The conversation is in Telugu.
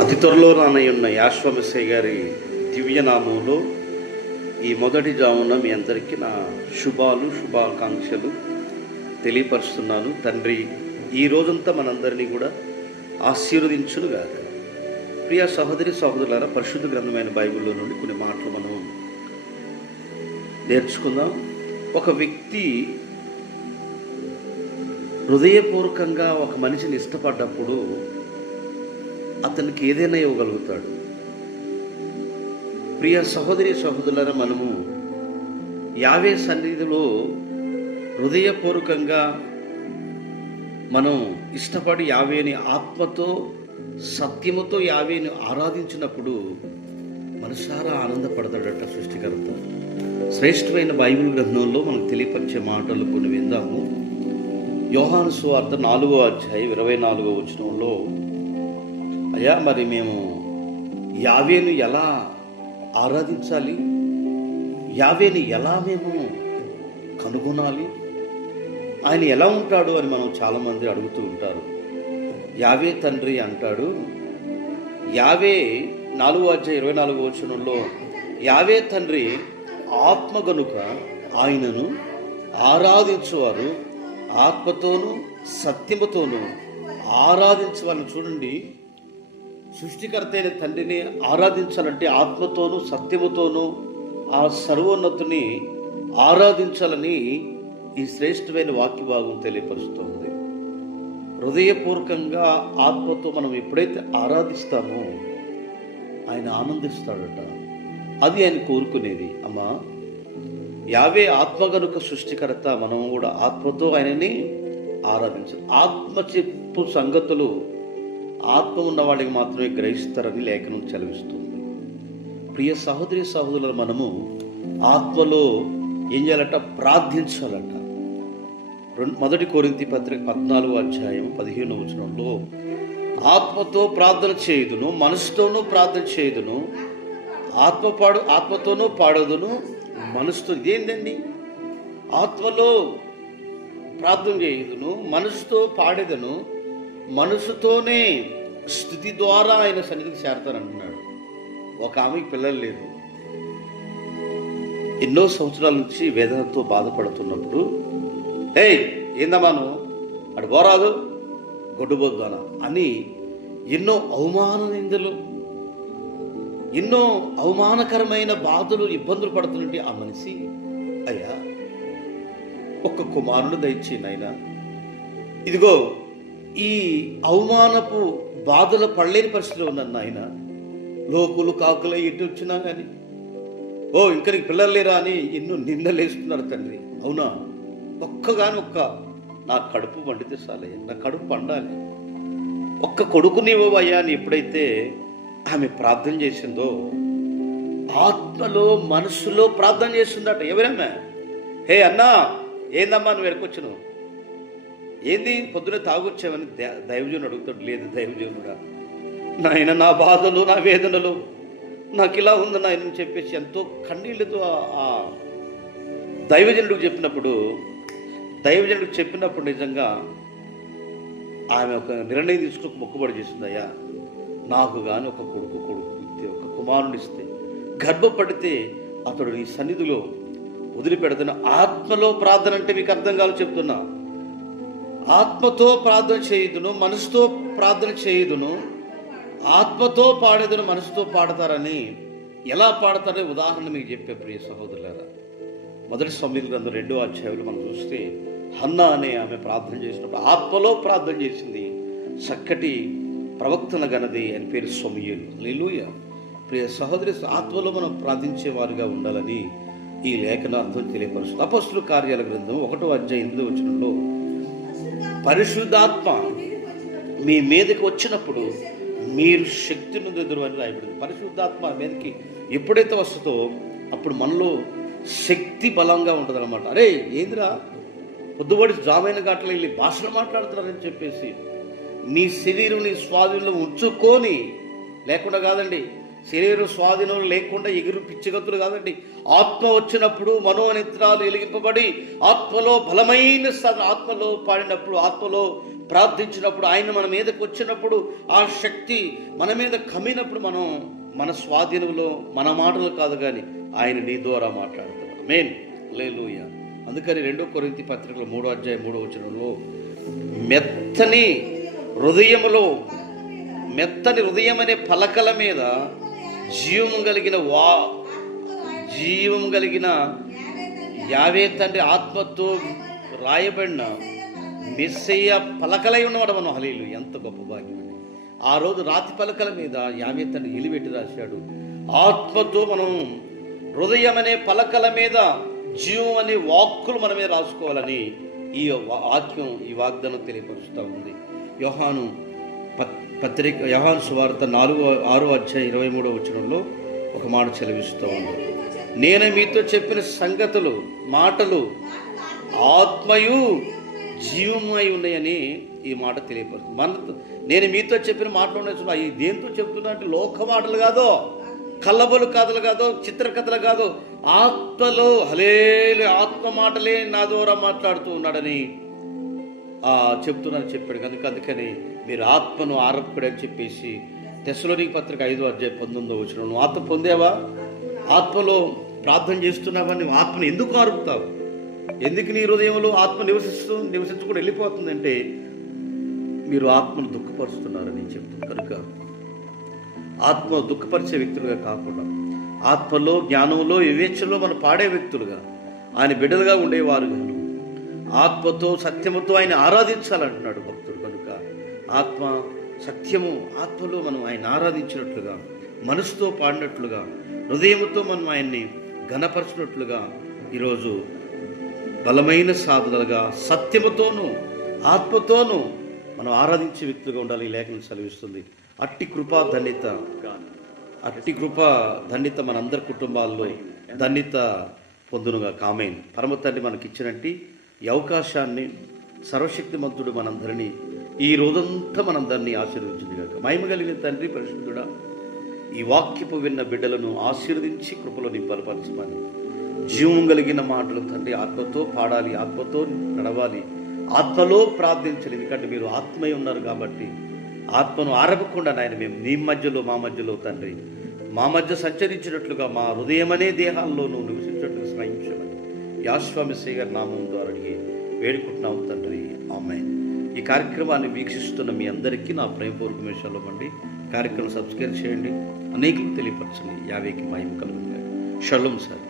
అతి త్వరలో రానయ్యున్న యాశ్వమసయ్య గారి దివ్యనామంలో ఈ మొదటి జామున మీ అందరికీ నా శుభాకాంక్షలు తెలియపరుస్తున్నాను. తండ్రి ఈ రోజంతా మనందరినీ కూడా ఆశీర్వదించునుగాక. ప్రియ సహోదరి సహోదరులారా, పరిశుద్ధ గ్రంథమైన బైబిల్లో నుండి కొన్ని మాటలు మనం నేర్చుకుందాం. ఒక వ్యక్తి హృదయపూర్వకంగా ఒక మనిషిని ఇష్టపడ్డప్పుడు అతనికి ఏదైనా ఇవ్వగలుగుతాడు. ప్రియ సహోదరి సహోదరులారా, మనము యావే సన్నిధిలో హృదయపూర్వకంగా మనం ఇష్టపడి యావేని ఆత్మతో సత్యముతో యావేని ఆరాధించినప్పుడు మనసారా ఆనందపడతాడట సృష్టికర్త. శ్రేష్టమైన బైబిల్ గ్రంథంలో మనకు తెలియపరిచే మాటలు కొన్ని విందాము. యోహాను సువార్త 4వ అధ్యాయం 24వ వచనంలో, అయ్యా మరి మేము యావేను ఎలా ఆరాధించాలి, యావేని ఎలా మేము కనుగొనాలి, ఆయన ఎలా ఉంటాడు అని మనం చాలామంది అడుగుతూ ఉంటారు. యావే తండ్రి అంటాడు. యావే 4వ అధ్యాయం 24వ వచనంలో, యావే తండ్రి ఆత్మ గనుక ఆయనను ఆరాధించువారు ఆత్మతోనూ సత్యముతోనూ ఆరాధించవాలని. చూడండి, సృష్టికర్త అయిన తండ్రిని ఆరాధించాలంటే ఆత్మతోనూ సత్యముతోనూ ఆ సర్వోన్నతుని ఆరాధించాలని ఈ శ్రేష్టమైన వాక్య భాగం తెలియపరుస్తుంది. హృదయపూర్వకంగా ఆత్మతో మనం ఎప్పుడైతే ఆరాధిస్తామో ఆయన ఆనందిస్తాడట. అది ఆయన కోరుకునేది. అమ్మా, యావే ఆత్మ గనుక సృష్టికర్త, మనం కూడా ఆత్మతో ఆయనని ఆరాధించాలి. ఆత్మ చెప్పు సంగతులు ఆత్మ ఉన్న వాళ్ళకి మాత్రమే గ్రహిస్తారని లేఖనం చదివిస్తుంది. ప్రియ సహోదరి సహోదరులు, మనము ఆత్మలో ఏం చేయాలట? ప్రార్థించాలట. 1 కొరింథీ పత్రిక 14వ అధ్యాయం 15వ వచనంలో, ఆత్మతో ప్రార్థన చేయుదును, మనసుతోనూ ప్రార్థన చేయుదును, ఆత్మతోనూ పాడదును, మనసుతో. ఇదేంటండి? ఆత్మలో ప్రార్థన చేయుదును, మనసుతో పాడేదను, మనసుతోనే స్థుతి ద్వారా ఆయన సన్నిధికి చేరతానంటున్నాడు. ఒక ఆమెకి పిల్లలు లేరు, ఎన్నో సంవత్సరాల నుంచి వేదనతో బాధపడుతున్నప్పుడు, ఏందమ్మా నువ్వు అటు పోరాదు, గొడ్డుబోద్దానా అని ఎన్నో అవమాన నిందలు, ఎన్నో అవమానకరమైన బాధలు, ఇబ్బందులు పడుతుంటే ఆ మనిషి, అయ్యా ఒక్క కుమారుడు దయచేయి నాయనా, ఇదిగో ఈ అవమానపు బాధలు పడలేని పరిస్థితిలో ఉన్నాను నాయన, లోకులు కాకులు ఇటు వచ్చినా కానీ ఇంకా నీకు పిల్లలు లేరా అని ఎన్నో నిందలు వేస్తున్నారు తండ్రి. అవునా? ఒక్క నా కడుపు పండితే చాలయ్యా, నా కడుపు పండాలి, ఒక్క కొడుకునివ్వయ్యా అని ఎప్పుడైతే ఆమె ప్రార్థన చేసిందో, ఆత్మలో మనసులో ప్రార్థన చేస్తుందట. ఎవరమ్మా? హే అన్నా, ఏందమ్మా నువ్వు ఎక్కకొచ్చును? ఏంది పొద్దున తాగొచ్చావని దైవజనుడు అడుగుతాడు. లేదు దైవజనుడా, నాయన నా బాధలు నా వేదనలు నాకు ఇలా ఉంది నాయన చెప్పేసి ఎంతో కన్నీళ్లతో ఆ దైవజనుడికి చెప్పినప్పుడు నిజంగా ఆమె ఒక నిర్ణయం తీసుకుని మొక్కుబడి చేసింది. అయ్యా నాకు కానీ ఒక కొడుకు ఇస్తే, ఒక కుమారుని ఇస్తే, గర్భపడితే అతడు నీ సన్నిధిలో వదిలిపెడుతున్నా. ఆత్మలో ప్రార్థన అంటే మీకు అర్థం కావాలో చెప్తున్నా. ఆత్మతో ప్రార్థన చేయుదును, మనసుతో ప్రార్థన చేయుదును, ఆత్మతో పాడేదును, మనసుతో పాడతారని. ఎలా పాడతారనే ఉదాహరణ మీకు చెప్పే ప్రియ సహోదరులారా, 1 సమూయేలు గ్రంథం 2వ అధ్యాయంలో మనం చూస్తే, హన్నా అనే ఆమె ప్రార్థన చేసినప్పుడు ఆత్మలో ప్రార్థన చేసింది. చక్కటి ప్రవక్తన గనది అని పేరు సమూయేలు. హల్లెలూయా. ప్రియ సహోదరి, ఆత్మలో మనం ప్రార్థించేవారుగా ఉండాలని ఈ లేఖన అర్థం తెలియపరుస్తుంది. అపొస్తలుల కార్యాల గ్రంథం 1వ అధ్యాయం 8వ వచనంలో, పరిశుద్ధాత్మ మీ మీదకి వచ్చినప్పుడు మీరు శక్తిని ఎదురు అని రాయబడింది. పరిశుద్ధాత్మ మీదకి ఎప్పుడైతే వస్తుందో అప్పుడు మనలో శక్తి బలంగా ఉంటుంది అనమాట. అరే ఏందిరా పొద్దుబడి జామైన గంటలు వెళ్ళి భాషలు మాట్లాడుతున్నారని చెప్పేసి నీ శరీరం నీ స్వాధీనంలో ఉంచుకొని, లేకుండా కాదండి, శరీరం స్వాధీనం లేకుండా ఎగురు పిచ్చిగత్తులు కాదండి. ఆత్మ వచ్చినప్పుడు మనోనేత్రాలు వెలిగింపబడి ఆత్మలో బలమైన ఆత్మలో పాడినప్పుడు, ఆత్మలో ప్రార్థించినప్పుడు, ఆయన మన మీదకి వచ్చినప్పుడు, ఆ శక్తి మన మీద కమ్మినప్పుడు మనం మన స్వాధీనంలో మన మాటలు కాదు కానీ ఆయన నీ ద్వారా మాట్లాడుతున్నాడు. ఆమేన్, హల్లెలూయా. అందుకని 2 కొరింథీ పత్రికలో 3వ అధ్యాయం 3వ వచనంలో మెత్తని హృదయం అనే పలకల మీద జీవం కలిగిన యావే తండ్రి ఆత్మతో రాయబడిన మెస్సయ్య పలకలై ఉన్నవాడు మనం. హల్లెలూయా, ఎంత గొప్ప భాగ్యం అండి. ఆ రోజు రాతి పలకల మీద యావే తండ్రి ఎలిపెట్టి రాశాడు. ఆత్మతో మనం హృదయం అనే పలకల మీద జీవం అనే వాక్కులు మన మీద రాసుకోవాలని ఈ వాక్యం, ఈ వాగ్దానం తెలియపరుస్తూ ఉంది. యోహాను సువార్త 6వ అధ్యాయం 23వ వచనంలో ఒక మాట చెలవిస్తూ ఉంది. నేను మీతో చెప్పిన సంగతులు, మాటలు ఆత్మయు జీవమై ఉన్నాయని ఈ మాట తెలియపరుస్తుంది. నేను మీతో చెప్పిన మాటలు ఉన్నాయి. అవి దేంతో చెప్తున్నా అంటే లోక మాటలు కాదో, కల్లబొలు కథలు కాదో, చిత్రకథలు కాదో, ఆత్మలో హల్లెలూయా ఆత్మ మాటలే నా ద్వారా మాట్లాడుతూ ఉన్నాడని చెప్తున్నాను చెప్పాడు కనుక. అందుకని మీరు ఆత్మను ఆరపుడని చెప్పేసి తెస్సలోనికీ పత్రిక 5వ అధ్యాయం 19వ వచనం, నువ్వు ఆత్మ పొందేవా? ఆత్మలో ప్రార్థన చేస్తున్నావా? నువ్వు ఆత్మను ఎందుకు ఆరుపుతావు? ఎందుకు నీ హృదయంలో ఆత్మ నివసించకుండా వెళ్ళిపోతుందంటే మీరు ఆత్మను దుఃఖపరుస్తున్నారని చెప్తుంది. కనుక ఆత్మ దుఃఖపరిచే వ్యక్తులుగా కాకుండా ఆత్మలో, జ్ఞానంలో, వివేచనలో మనం పాడే వ్యక్తులుగా, ఆయన బిడ్డలుగా ఉండేవారుగాను ఆత్మతో సత్యముతో ఆయన ఆరాధించాలంటున్నాడు భక్తుడు. కనుక ఆత్మ సత్యము, ఆత్మలో మనం ఆయన ఆరాధించినట్లుగా, మనసుతో పాడినట్లుగా, హృదయంతో మనం ఆయన్ని ఘనపరచినట్లుగా ఈరోజు బలమైన సాధనలుగా సత్యముతోనూ ఆత్మతోనూ మనం ఆరాధించే వ్యక్తులుగా ఉండాలి. ఈ లేఖనం సెలవిస్తుంది. అట్టి కృపా ధన్యత మనందరి కుటుంబాల్లో ధన్యత పొందునుగా. ఆమేన్. పరమ తండ్రి మనకిచ్చినట్టు ఈ అవకాశాన్ని సర్వశక్తిమంతుడు మనందరినీ ఈ రోజంతా మనందరినీ ఆశీర్వదించుగాక. మహిమ కలిగిన తండ్రి పరిశుద్ధుడా, ఈ వాక్యపు విన్న బిడ్డలను ఆశీర్వదించి కృపలో బలపరచమని, జీవం కలిగిన మాటలు తండ్రి ఆత్మతో పాడాలి, ఆత్మతో నడవాలి, ఆత్మలో ప్రార్థించాలి. ఎందుకంటే మీరు ఆత్మయ్య ఉన్నారు కాబట్టి ఆత్మను ఆరపకుండా నాయన మేము నీ మధ్యలో, మా మధ్యలో తండ్రి, మా మధ్య సంచరించినట్లుగా మా హృదయమనే దేహాల్లో నివసించినట్లుగా సహాయించమని యాశ్వామిశ్రీ గారి నామం ద్వారా వేడుకుంటున్నాం తండ్రి. ఆమేన్. ఈ కార్యక్రమాన్ని వీక్షిస్తున్న మీ అందరికీ నా ప్రేమపూర్వక విషయాల్లో మండి కార్యక్రమం సబ్స్క్రైబ్ చేయండి, అనేకులకు తెలియపరచండి. యావేకి మహిమ కలుగుతుంది. Shalom sir.